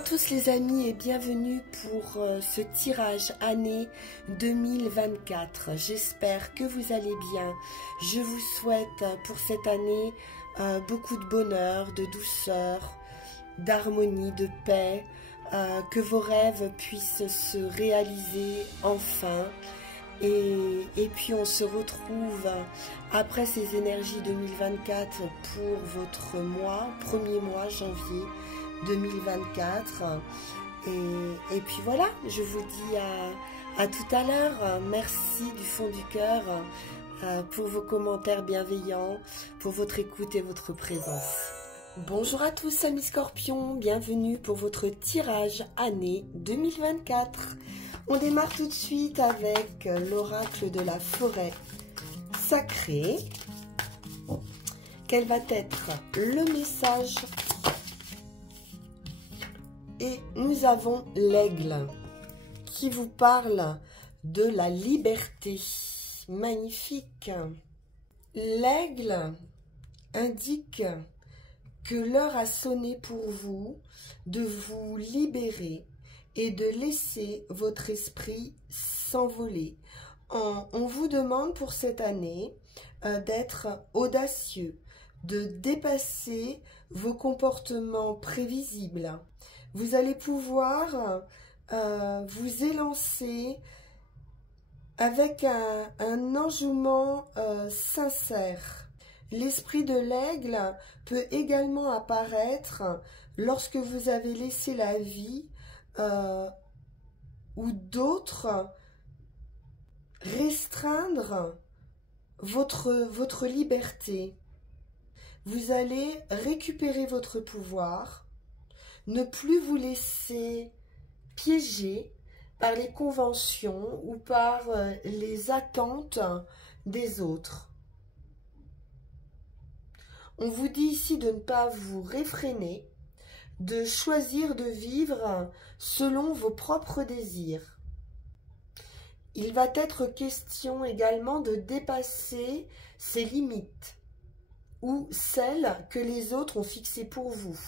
à tous les amis et bienvenue pour ce tirage année 2024. J'espère que vous allez bien. Je vous souhaite pour cette année beaucoup de bonheur, de douceur, d'harmonie, de paix, que vos rêves puissent se réaliser enfin. Et puis on se retrouve après ces énergies 2024 pour votre premier mois, janvier 2024. Et puis voilà, je vous dis à tout à l'heure. Merci du fond du cœur pour vos commentaires bienveillants, pour votre écoute et votre présence. Bonjour à tous amis Scorpions, bienvenue pour votre tirage année 2024. On démarre tout de suite avec l'oracle de la forêt sacrée. Quel va être le message? Et nous avons l'aigle qui vous parle de la liberté. Magnifique. L'aigle indique que l'heure a sonné pour vous de vous libérer et de laisser votre esprit s'envoler. On vous demande pour cette année d'être audacieux, de dépasser vos comportements prévisibles. Vous allez pouvoir vous élancer avec un enjouement sincère. L'esprit de l'aigle peut également apparaître lorsque vous avez laissé la vie ou d'autres restreindre votre liberté. Vous allez récupérer votre pouvoir, ne plus vous laisser piéger par les conventions ou par les attentes des autres. On vous dit ici de ne pas vous réfréner, de choisir de vivre selon vos propres désirs. Il va être question également de dépasser ses limites ou celles que les autres ont fixées pour vous.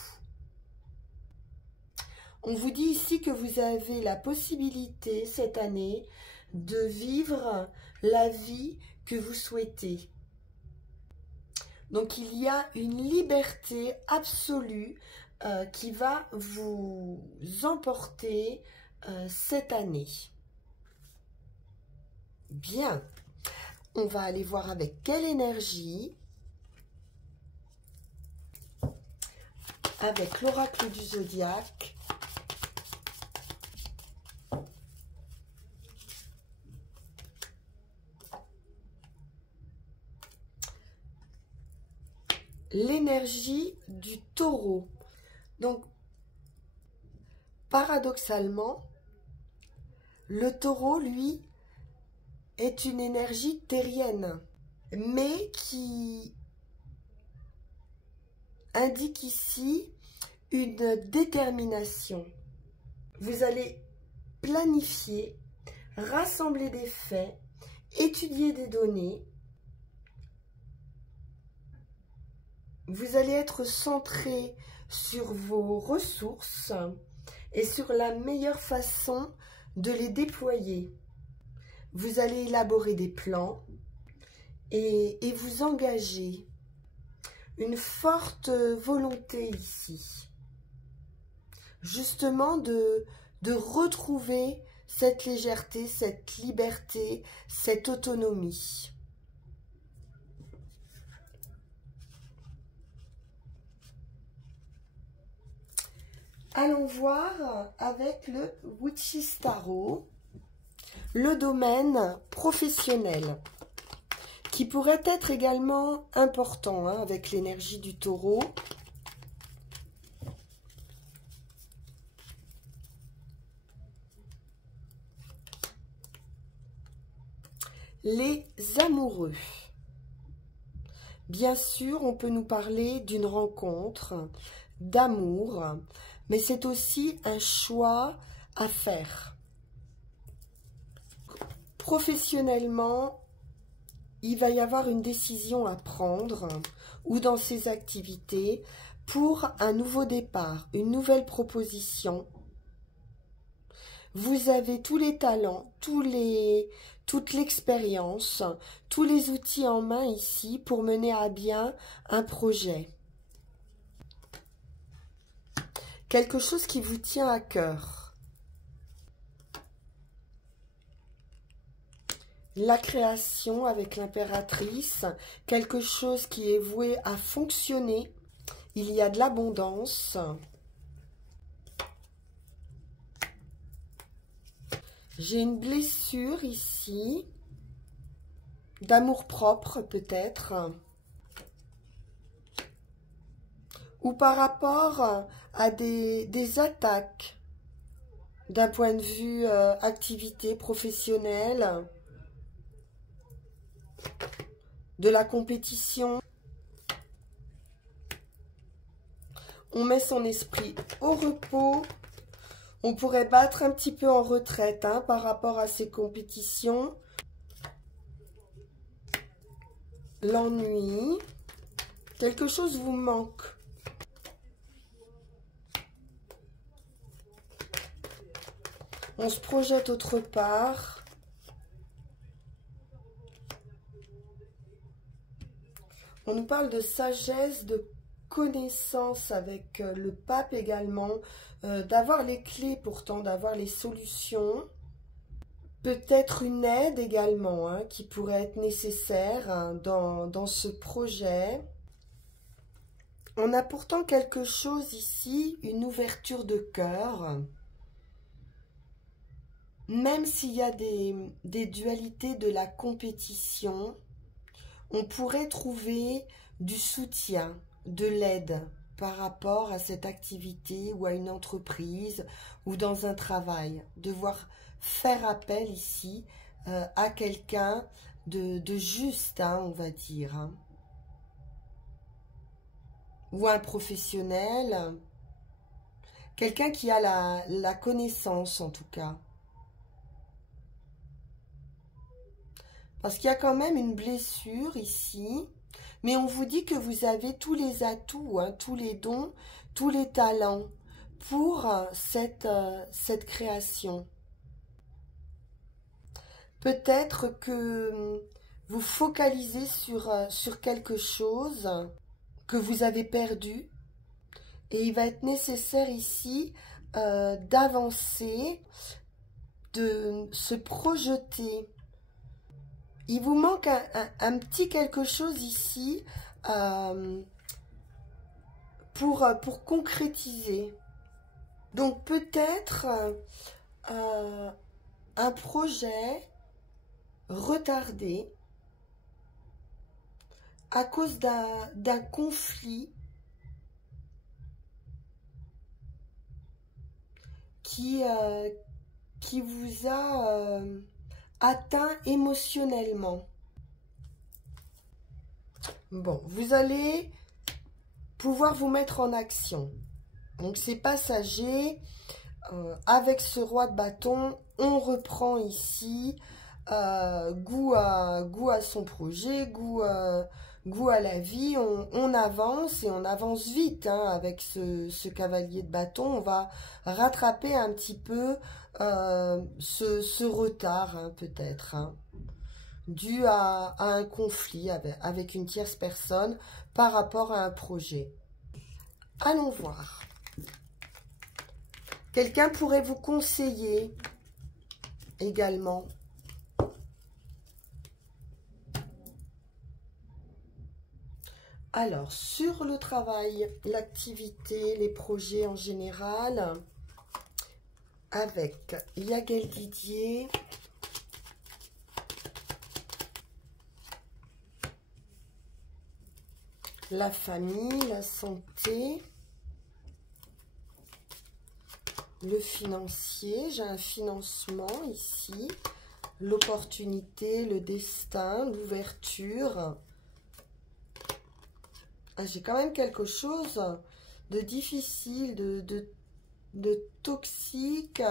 On vous dit ici que vous avez la possibilité cette année de vivre la vie que vous souhaitez. Donc il y a une liberté absolue qui va vous emporter cette année. Bien, on va aller voir avec quelle énergie, avec l'oracle du zodiaque, l'énergie du taureau. Donc, paradoxalement, le taureau, lui, est une énergie terrienne, mais qui indique ici une détermination. Vous allez planifier, rassembler des faits, étudier des données. Vous allez être centré sur vos ressources et sur la meilleure façon de les déployer. Vous allez élaborer des plans et vous engager. Une forte volonté ici. Justement de retrouver cette légèreté, cette liberté, cette autonomie. Allons voir avec le Witch's Tarot, le domaine professionnel, qui pourrait être également important avec l'énergie du taureau. Les amoureux. Bien sûr, on peut nous parler d'une rencontre, d'amour, mais c'est aussi un choix à faire. Professionnellement, il va y avoir une décision à prendre ou dans ses activités pour un nouveau départ, une nouvelle proposition. Vous avez tous les talents, toute l'expérience, tous les outils en main ici pour mener à bien un projet. Quelque chose qui vous tient à cœur. La création avec l'impératrice, quelque chose qui est voué à fonctionner. Il y a de l'abondance. J'ai une blessure ici, d'amour-propre peut-être, ou par rapport à des attaques d'un point de vue activité professionnelle, de la compétition. On met son esprit au repos. On pourrait battre un petit peu en retraite hein, par rapport à ces compétitions. L'ennui. Quelque chose vous manque. On se projette autre part. On nous parle de sagesse, de connaissance avec le pape également, d'avoir les clés pourtant, d'avoir les solutions. Peut-être une aide également hein, qui pourrait être nécessaire hein, dans ce projet. On a pourtant quelque chose ici, une ouverture de cœur. Même s'il y a des dualités de la compétition, on pourrait trouver du soutien, de l'aide par rapport à cette activité ou à une entreprise ou dans un travail. Devoir faire appel ici à quelqu'un de juste, hein, on va dire. Hein. Ou un professionnel, quelqu'un qui a la connaissance en tout cas. Parce qu'il y a quand même une blessure ici, mais on vous dit que vous avez tous les atouts, hein, tous les dons, tous les talents pour cette création. Peut-être que vous focalisez sur quelque chose que vous avez perdu et il va être nécessaire ici d'avancer, de se projeter. Il vous manque un petit quelque chose ici pour concrétiser. Donc peut-être un projet retardé à cause d'un conflit qui vous a atteint émotionnellement. Bon, vous allez pouvoir vous mettre en action. Donc c'est passager. Avec ce roi de bâton, on reprend ici goût à son projet, goût à la vie. On avance et on avance vite hein, avec ce cavalier de bâton. On va rattraper un petit peu ce retard hein, peut-être, hein, dû à un conflit avec une tierce personne par rapport à un projet. Allons voir. Quelqu'un pourrait vous conseiller également. Alors, sur le travail, l'activité, les projets en général, avec Yael Didier, la famille, la santé, le financier, j'ai un financement ici, l'opportunité, le destin, l'ouverture. Ah, j'ai quand même quelque chose de difficile, de toxique.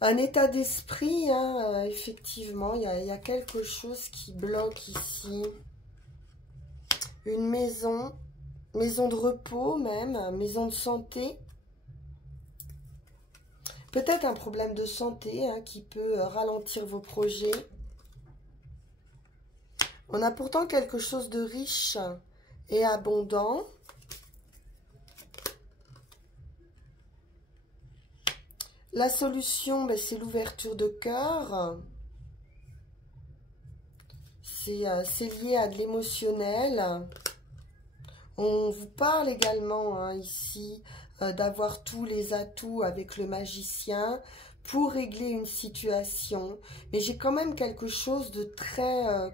Un état d'esprit, hein, effectivement, il y a quelque chose qui bloque ici. Une maison de repos même, maison de santé. Peut-être un problème de santé hein, qui peut ralentir vos projets. On a pourtant quelque chose de riche et abondant. La solution, ben, c'est l'ouverture de cœur. C'est lié à de l'émotionnel. On vous parle également hein, ici d'avoir tous les atouts avec le magicien pour régler une situation. Mais j'ai quand même quelque chose de très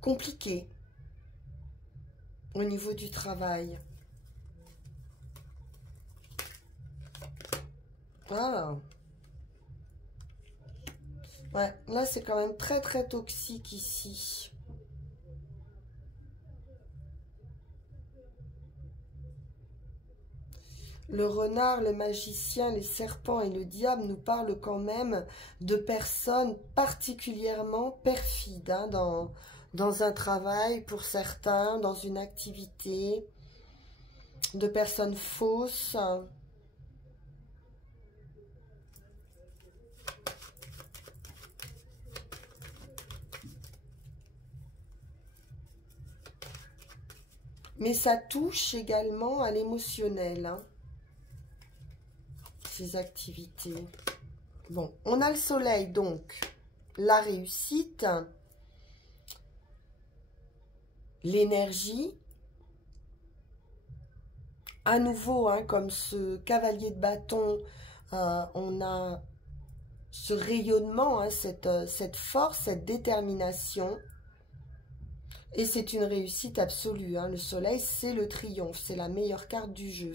compliqué au niveau du travail. Voilà. Ouais, là c'est quand même très très toxique ici. Le renard, le magicien, les serpents et le diable nous parlent quand même de personnes particulièrement perfides hein, dans un travail pour certains, dans une activité, de personnes fausses. Mais ça touche également à l'émotionnel, hein, ces activités. Bon, on a le soleil, donc la réussite, l'énergie. À nouveau, hein, comme ce cavalier de bâton, on a ce rayonnement, hein, cette force, cette détermination. Et c'est une réussite absolue. Hein. Le soleil, c'est le triomphe. C'est la meilleure carte du jeu.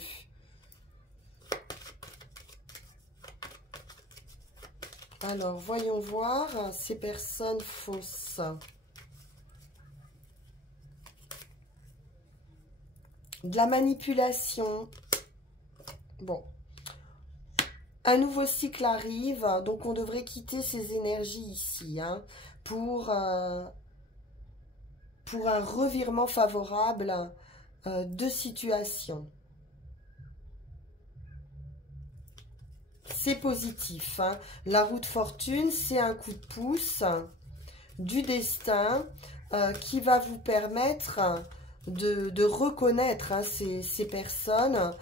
Alors, voyons voir ces personnes fausses. De la manipulation. Bon. Un nouveau cycle arrive. Donc, on devrait quitter ces énergies ici. Hein, pour un revirement favorable de situation. C'est positif. Hein. La roue de fortune, c'est un coup de pouce du destin qui va vous permettre de reconnaître hein, ces personnes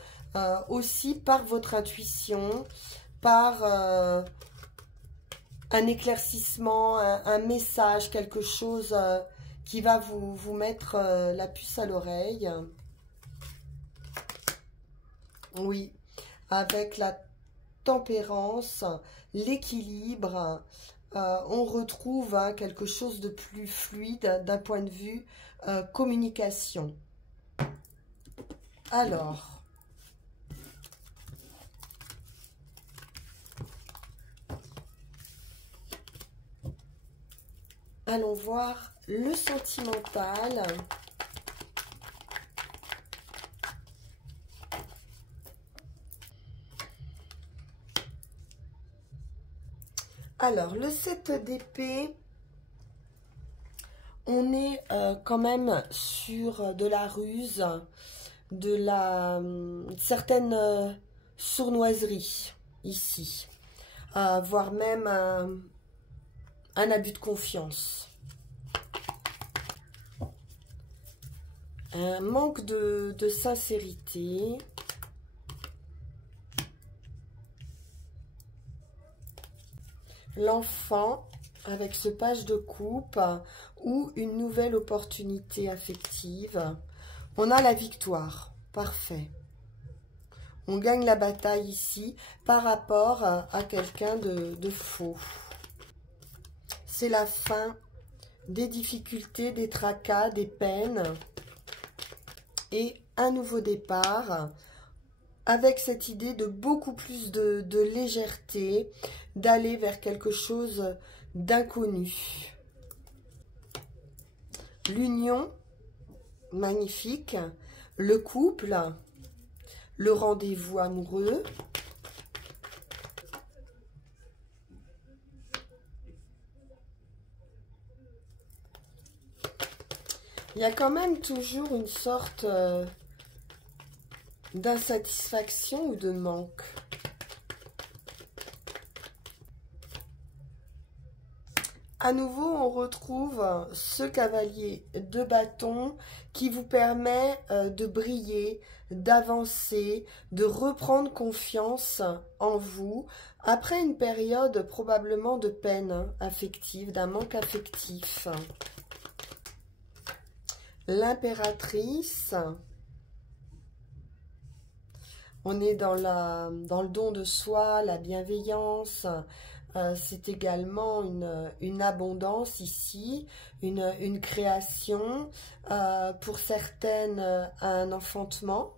aussi par votre intuition, par un éclaircissement, un message, quelque chose qui va vous mettre la puce à l'oreille. Oui, avec la tempérance, l'équilibre, on retrouve hein, quelque chose de plus fluide d'un point de vue communication. Alors, allons voir le sentimental. Alors, le 7 d'épée, on est quand même sur de la ruse, de la certaine sournoiserie ici, voire même un abus de confiance. Un manque de sincérité. L'enfant avec ce page de coupe ou une nouvelle opportunité affective. On a la victoire. Parfait. On gagne la bataille ici par rapport à quelqu'un de faux. C'est la fin des difficultés, des tracas, des peines et un nouveau départ avec cette idée de beaucoup plus de légèreté, d'aller vers quelque chose d'inconnu. L'union, magnifique. Le couple, le rendez-vous amoureux. Il y a quand même toujours une sorte d'insatisfaction ou de manque. À nouveau, on retrouve ce cavalier de bâton qui vous permet de briller, d'avancer, de reprendre confiance en vous après une période probablement de peine affective, d'un manque affectif. L'impératrice, on est dans le don de soi, la bienveillance. C'est également une abondance ici, une création, pour certaines un enfantement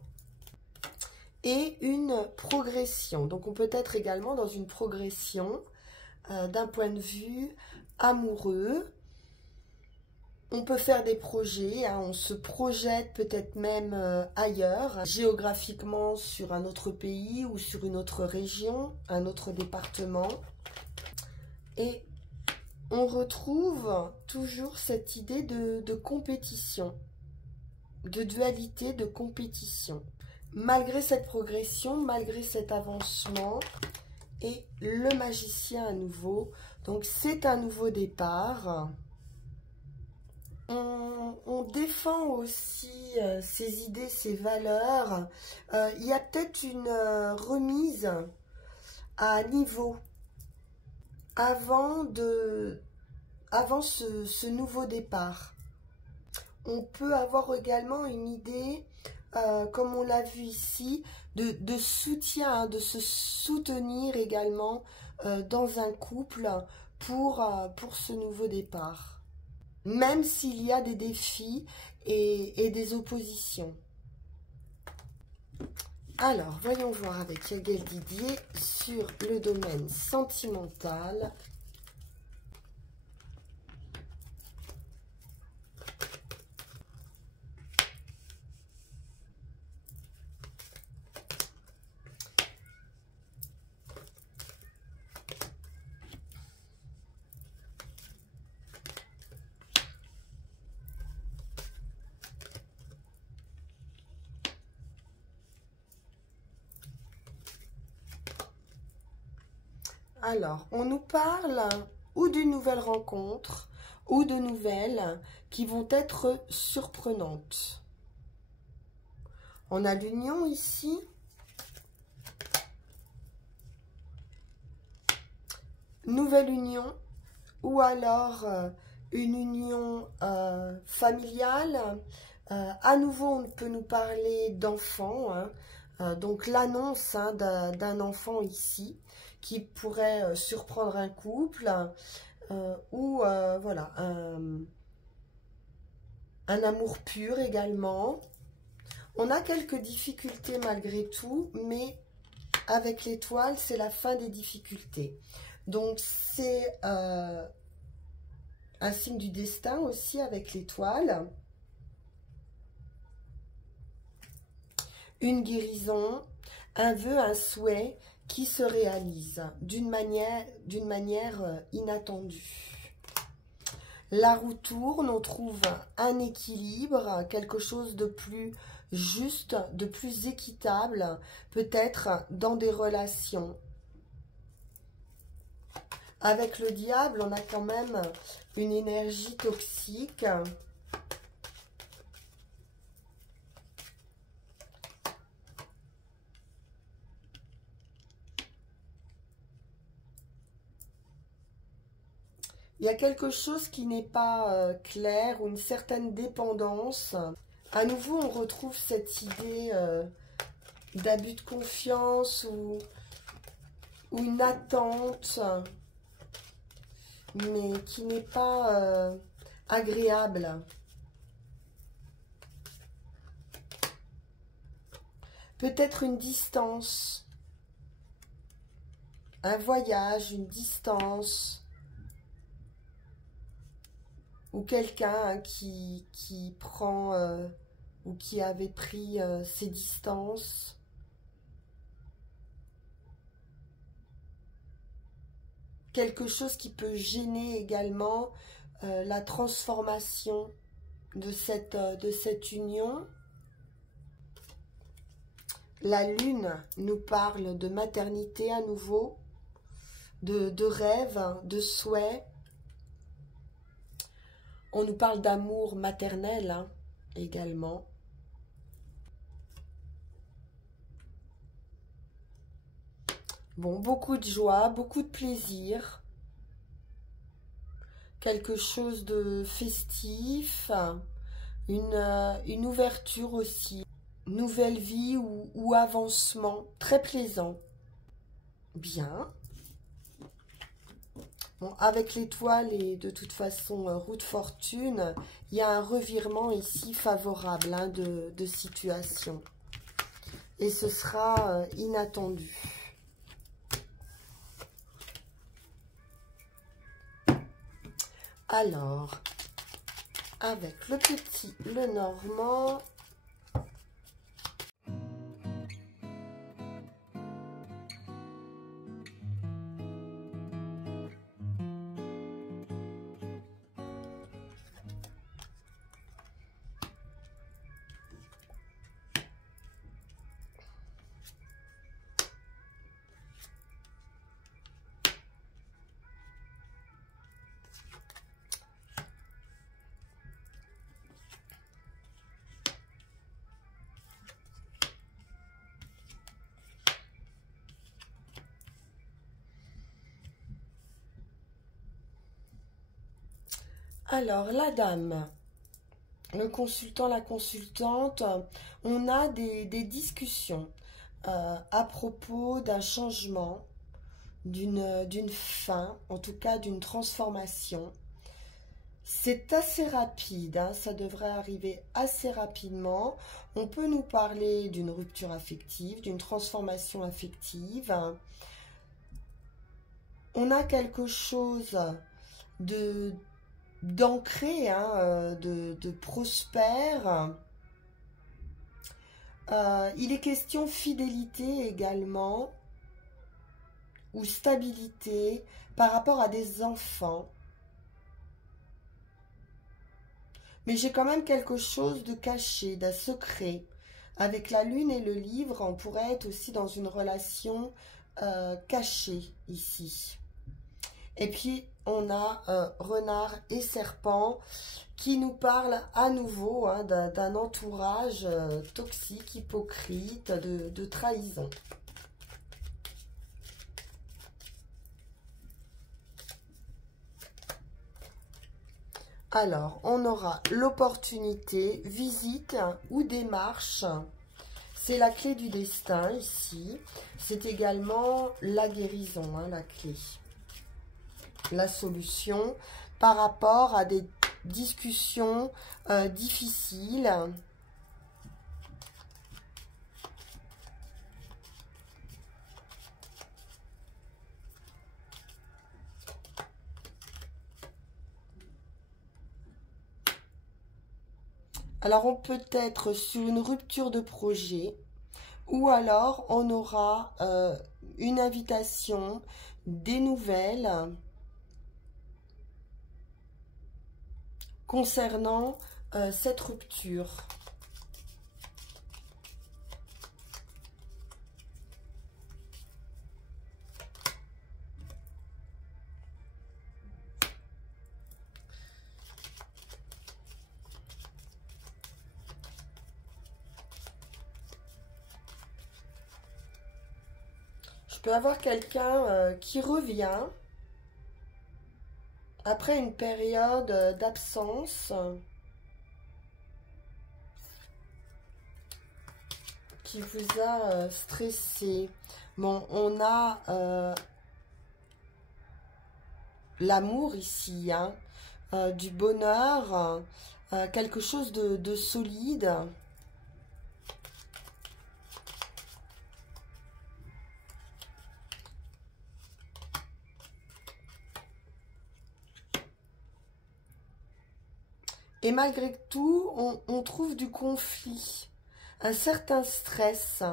et une progression. Donc on peut être également dans une progression d'un point de vue amoureux. On peut faire des projets, hein, on se projette peut-être même ailleurs, géographiquement sur un autre pays ou sur une autre région, un autre département. Et on retrouve toujours cette idée de compétition, de dualité, de compétition. Malgré cette progression, malgré cet avancement, et le magicien à nouveau. Donc c'est un nouveau départ. On défend aussi ses idées, ses valeurs. Il y a peut-être une remise à niveau avant ce nouveau départ. On peut avoir également une idée, comme on l'a vu ici, de soutien, hein, de se soutenir également dans un couple pour ce nouveau départ. Même s'il y a des défis et des oppositions. Alors, voyons voir avec Yael Didier sur le domaine sentimental. Alors, on nous parle ou d'une nouvelle rencontre ou de nouvelles qui vont être surprenantes. On a l'union ici. Nouvelle union ou alors une union familiale. À nouveau, on peut nous parler d'enfants, hein. Donc l'annonce, hein, d'un enfant ici qui pourrait surprendre un couple ou voilà, un amour pur également. On a quelques difficultés malgré tout, mais avec l'étoile, c'est la fin des difficultés. Donc c'est un signe du destin aussi avec l'étoile. Une guérison, un vœu, un souhait qui se réalise d'une manière inattendue. La roue tourne, on trouve un équilibre, quelque chose de plus juste, de plus équitable, peut-être dans des relations. Avec le diable, on a quand même une énergie toxique. Il y a quelque chose qui n'est pas clair ou une certaine dépendance. À nouveau, on retrouve cette idée d'abus de confiance ou une attente, mais qui n'est pas agréable. Peut-être une distance, un voyage, une distance. Ou quelqu'un qui prend ou qui avait pris ses distances. Quelque chose qui peut gêner également la transformation de cette union. La lune nous parle de maternité à nouveau, de rêve, de souhait. On nous parle d'amour maternel hein, également. Bon, beaucoup de joie, beaucoup de plaisir. Quelque chose de festif, une ouverture aussi. Nouvelle vie ou avancement, très plaisant. Bien. Bon, avec l'étoile et de toute façon roue de fortune, il y a un revirement ici favorable hein, de situation. Et ce sera inattendu. Alors, avec le petit Lenormand, alors la dame, le consultant, la consultante, on a des discussions à propos d'un changement, d'une fin, en tout cas d'une transformation. C'est assez rapide, hein, ça devrait arriver assez rapidement. On peut nous parler d'une rupture affective, d'une transformation affective. On a quelque chose d'ancré, hein, de prospère. Il est question fidélité également, ou stabilité par rapport à des enfants. Mais j'ai quand même quelque chose de caché, d'un secret. Avec la lune et le livre, on pourrait être aussi dans une relation cachée ici. Et puis, on a renard et serpent qui nous parlent à nouveau hein, d'un entourage toxique, hypocrite, de trahison. Alors, on aura l'opportunité, visite ou démarche. C'est la clé du destin ici. C'est également la guérison, hein, la clé. La solution par rapport à des discussions difficiles. Alors, on peut être sur une rupture de projet ou alors on aura une invitation, des nouvelles concernant cette rupture. Je peux avoir quelqu'un qui revient après une période d'absence, qui vous a stressé. Bon, on a l'amour ici, hein, du bonheur, quelque chose de solide. Et malgré tout, on trouve du conflit, un certain stress.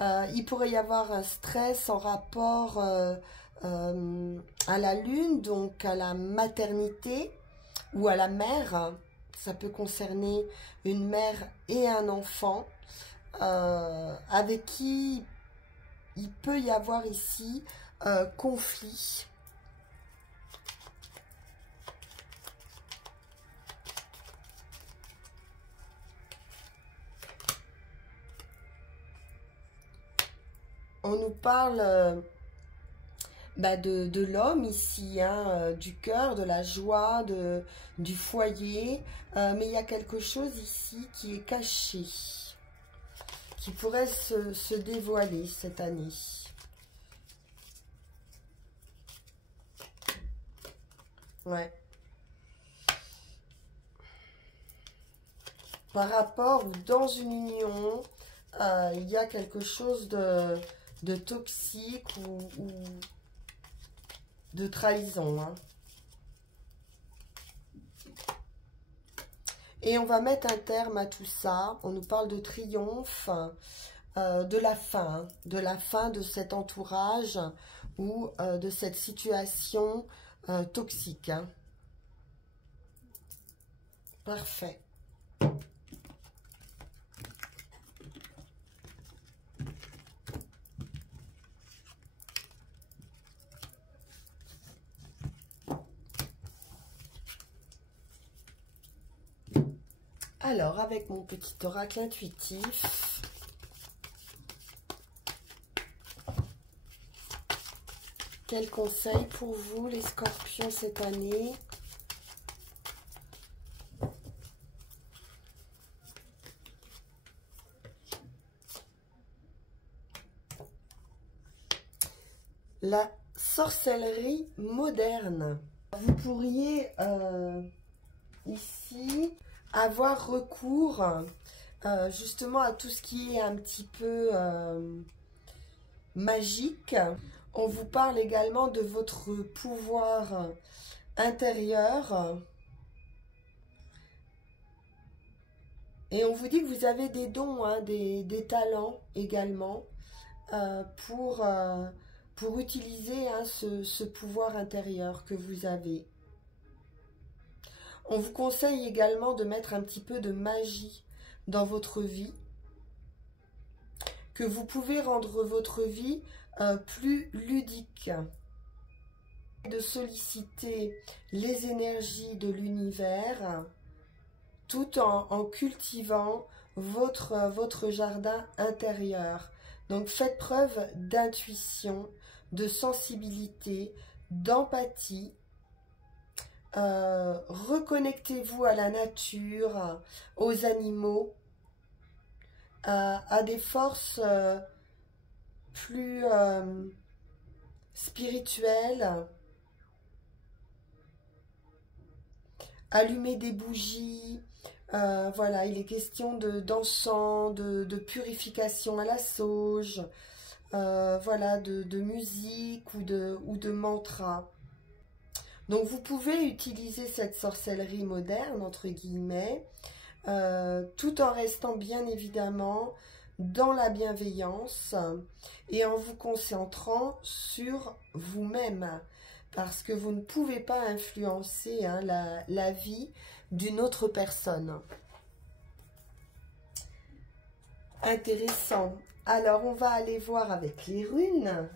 Il pourrait y avoir un stress en rapport à la lune, donc à la maternité ou à la mère. Ça peut concerner une mère et un enfant avec qui il peut y avoir ici conflit. On nous parle de l'homme ici, hein, du cœur, de la joie, du foyer. Mais il y a quelque chose ici qui est caché, qui pourrait se dévoiler cette année. Ouais. Par rapport ou dans une union, il y a quelque chose de toxique ou de trahison. Hein. Et on va mettre un terme à tout ça. On nous parle de triomphe, de la fin de cet entourage ou de cette situation toxique. Hein. Parfait. Alors, avec mon petit oracle intuitif, quels conseils pour vous, les scorpions, cette année? La sorcellerie moderne. Vous pourriez ici avoir recours justement à tout ce qui est un petit peu magique. On vous parle également de votre pouvoir intérieur. Et on vous dit que vous avez des dons, hein, des talents également pour utiliser hein, ce pouvoir intérieur que vous avez. On vous conseille également de mettre un petit peu de magie dans votre vie, que vous pouvez rendre votre vie plus ludique, de solliciter les énergies de l'univers tout en cultivant votre jardin intérieur. Donc faites preuve d'intuition, de sensibilité, d'empathie. Reconnectez-vous à la nature, aux animaux, à des forces plus spirituelles. Allumez des bougies. Voilà, il est question d'encens, de purification à la sauge, voilà, de musique ou de mantra. Donc vous pouvez utiliser cette sorcellerie moderne, entre guillemets, tout en restant bien évidemment dans la bienveillance et en vous concentrant sur vous-même. Parce que vous ne pouvez pas influencer hein, la vie d'une autre personne. Intéressant. Alors, on va aller voir avec les runes.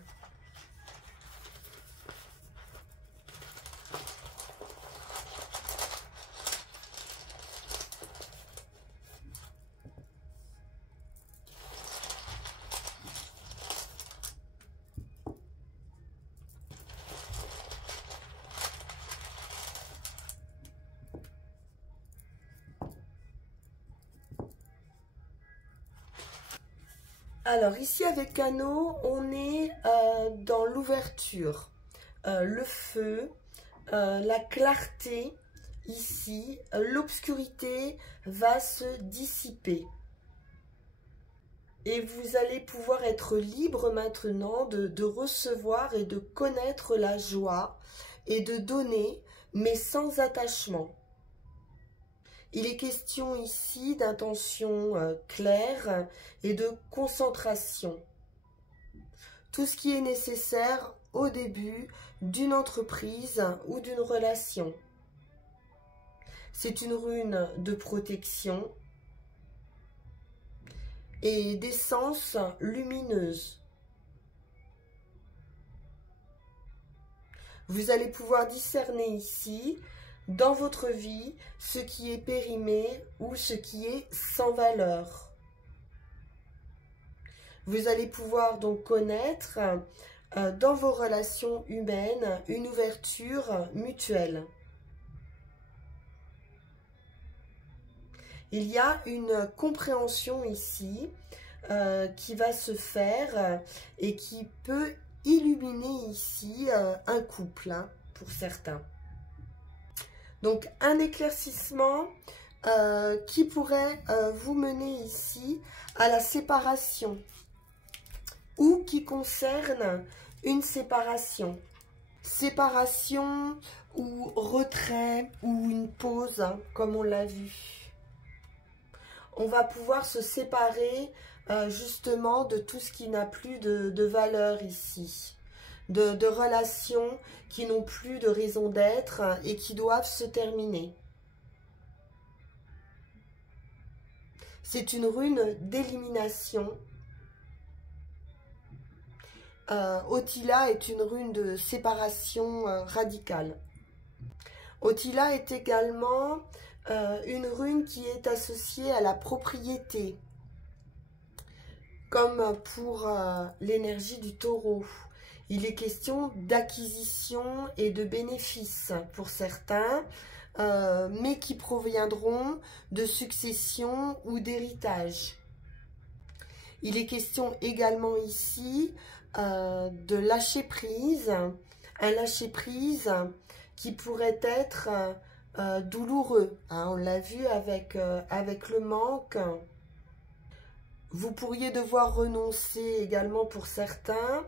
Alors ici avec Anneau, on est dans l'ouverture, le feu, la clarté. Ici, l'obscurité va se dissiper. Et vous allez pouvoir être libre maintenant de recevoir et de connaître la joie et de donner, mais sans attachement. Il est question ici d'intention claire et de concentration. Tout ce qui est nécessaire au début d'une entreprise ou d'une relation. C'est une rune de protection et d'essence lumineuse. Vous allez pouvoir discerner ici, dans votre vie, ce qui est périmé ou ce qui est sans valeur. Vous allez pouvoir donc connaître dans vos relations humaines une ouverture mutuelle. Il y a une compréhension ici qui va se faire et qui peut illuminer ici un couple, hein, pour certains. Donc un éclaircissement qui pourrait vous mener ici à la séparation ou qui concerne une séparation. Séparation ou retrait ou une pause, hein, comme on l'a vu. On va pouvoir se séparer justement de tout ce qui n'a plus de valeur ici. De relations qui n'ont plus de raison d'être et qui doivent se terminer. C'est une rune d'élimination. Otila est une rune de séparation radicale. Otila est également une rune qui est associée à la propriété, comme pour l'énergie du taureau. Il est question d'acquisition et de bénéfices pour certains, mais qui proviendront de succession ou d'héritage. Il est question également ici de lâcher prise, un lâcher prise qui pourrait être douloureux. Hein, on l'a vu avec le manque. Vous pourriez devoir renoncer également pour certains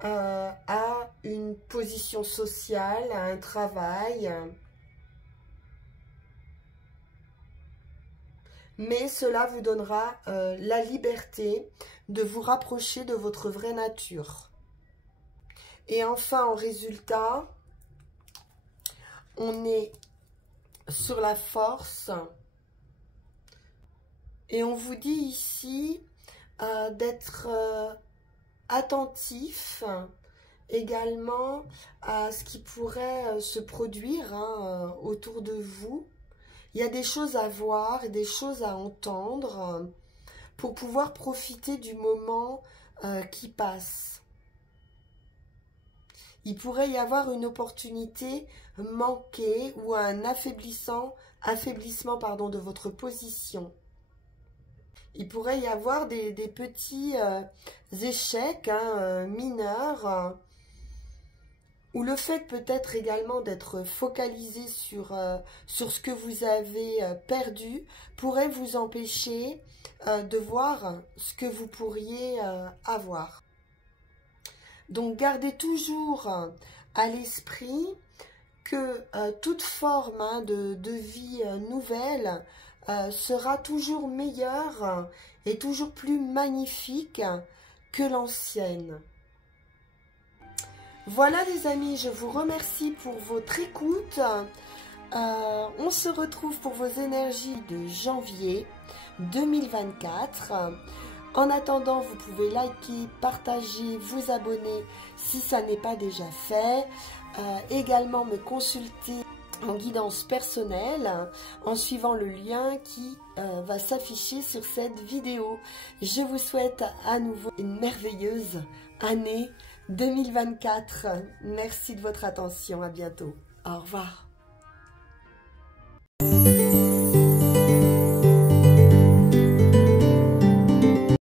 à une position sociale, à un travail. Mais cela vous donnera la liberté de vous rapprocher de votre vraie nature. Et enfin, en résultat, on est sur la force. Et on vous dit ici d'être attentif également à ce qui pourrait se produire autour de vous. Il y a des choses à voir et des choses à entendre pour pouvoir profiter du moment qui passe. Il pourrait y avoir une opportunité manquée ou un affaiblissement de votre position. Il pourrait y avoir des petits échecs mineurs ou le fait peut-être également d'être focalisé sur ce que vous avez perdu pourrait vous empêcher de voir ce que vous pourriez avoir. Donc gardez toujours à l'esprit que toute forme de vie nouvelle sera toujours meilleure et toujours plus magnifique que l'ancienne. Voilà les amis, je vous remercie pour votre écoute. On se retrouve pour vos énergies de janvier 2024. En attendant, vous pouvez liker, partager, vous abonner si ça n'est pas déjà fait. Également me consulter en guidance personnelle en suivant le lien qui va s'afficher sur cette vidéo. Je vous souhaite à nouveau une merveilleuse année 2024. Merci de votre attention. À bientôt. Au revoir.